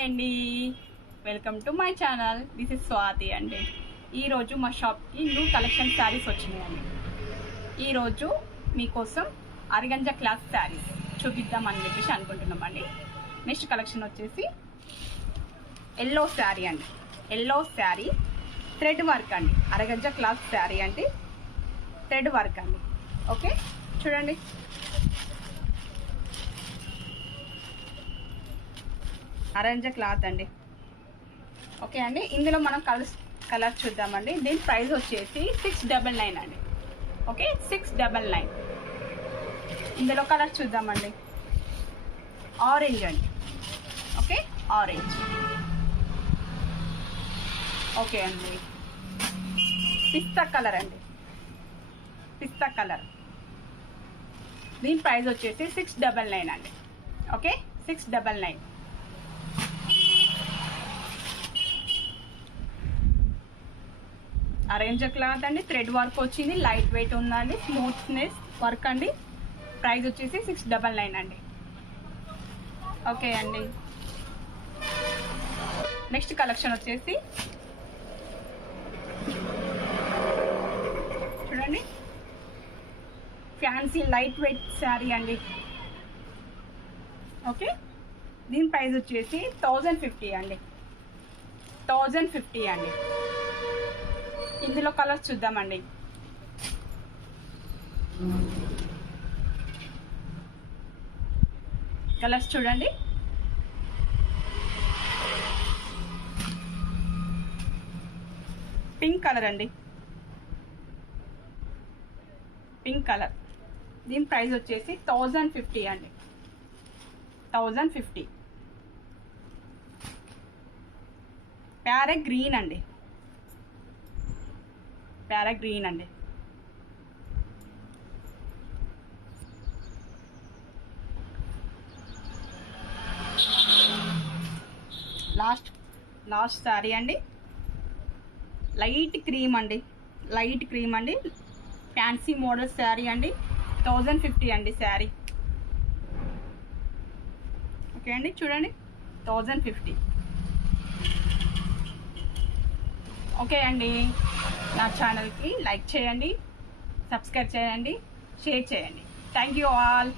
Hi అండి, welcome to my channel. This is Swathi అండి. ఈరోజు మా షాప్కి న్యూ కలెక్షన్ శారీస్ వచ్చినాయండి. ఈరోజు మీకోసం అరగంజా క్లాత్ శారీస్ చూపిద్దామని చెప్పేసి అనుకుంటున్నామండి. నెక్స్ట్ కలెక్షన్ వచ్చేసి ఎల్లో శారీ అండి. ఎల్లో శారీ థ్రెడ్ వర్క్ అండి. అరగంజా క్లాత్ శారీ అండి, థ్రెడ్ వర్క్ అండి. ఓకే, చూడండి. అరగంజా క్లాత్ అండి. ఓకే అండి, ఇందులో మనం కలర్ చూద్దామండి. దీని ప్రైస్ వచ్చేసి 699 అండి. ఓకే, 699. ఇందులో కలర్ చూద్దామండి. ఆరెంజ్ అండి. Okay, orange. ఓకే అండి, పిస్తా కలర్ అండి. పిస్తా కలర్. దీని ప్రైస్ వచ్చేసి 699 అండి. ఓకే, 699. అరేంజ్ క్లాత్ అండి, థ్రెడ్ వర్క్ వచ్చింది, లైట్ వెయిట్ ఉందండి, స్మూత్నెస్ వర్క్ అండి. ప్రైస్ వచ్చేసి 699 అండి. ఓకే అండి, నెక్స్ట్ కలెక్షన్ వచ్చేసి చూడండి, ఫ్యాన్సీ లైట్ వెయిట్ శారీ అండి. ఓకే, దీని ప్రైస్ వచ్చేసి 1050 అండి. 1050 అండి. ఇందులో కలర్స్ చూద్దామండి. కలర్స్ చూడండి. పింక్ కలర్ అండి. Pink colour. దీని ప్రైస్ వచ్చేసి 1050 అండి. 1050. ప్యారెట్ గ్రీన్ అండి. ప్యారెట్ గ్రీన్ అండి. లాస్ట్ శారీ అండి. లైట్ క్రీమ్ అండి. లైట్ క్రీమ్ అండి. ఫ్యాన్సీ మోడల్ శారీ అండి. 1050 అండి శారీ. ఓకే అండి, చూడండి, 1050. ఓకే అండి, నా ఛానల్కి లైక్ చేయండి, సబ్స్క్రైబ్ చేయండి, షేర్ చేయండి. Thank you all.